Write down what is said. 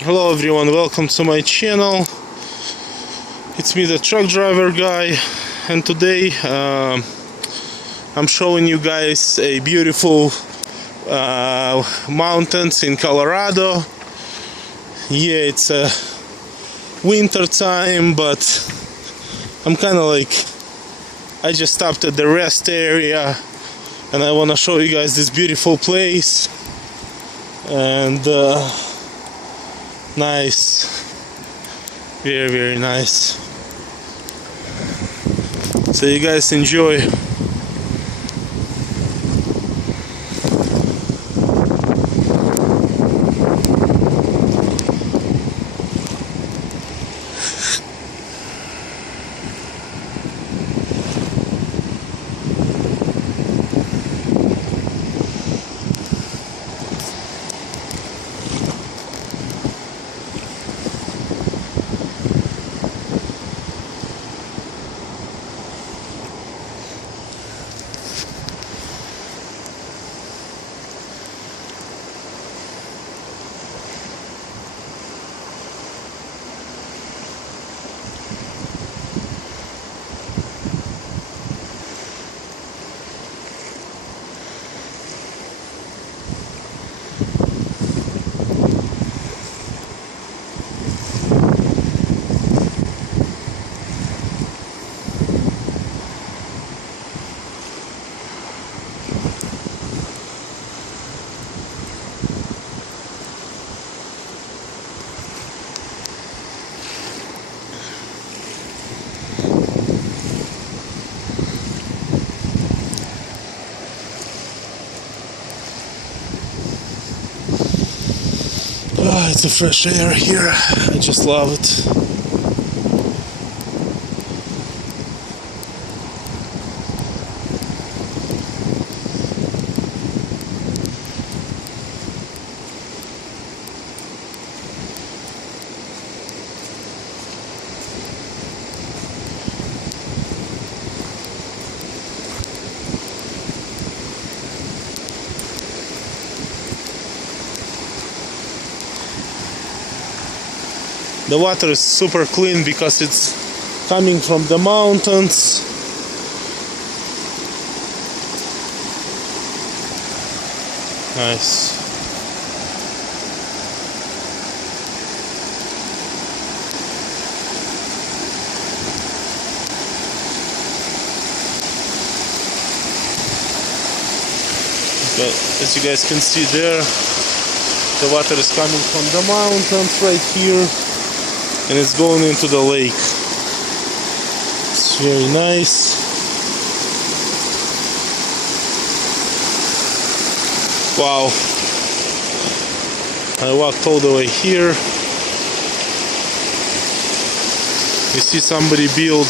Hello everyone, welcome to my channel. It's me, the truck driver guy, and today I'm showing you guys a beautiful mountains in Colorado. Yeah, it's winter time, but I'm kind of like, I just stopped at the rest area and I want to show you guys this beautiful place. And nice, very nice. So you guys enjoy. Oh, it's a fresh air here. I just love it. The water is super clean because it's coming from the mountains. Nice. But as you guys can see there, the water is coming from the mountains right here, and it's going into the lake. It's very nice. Wow. I walked all the way here. You see somebody build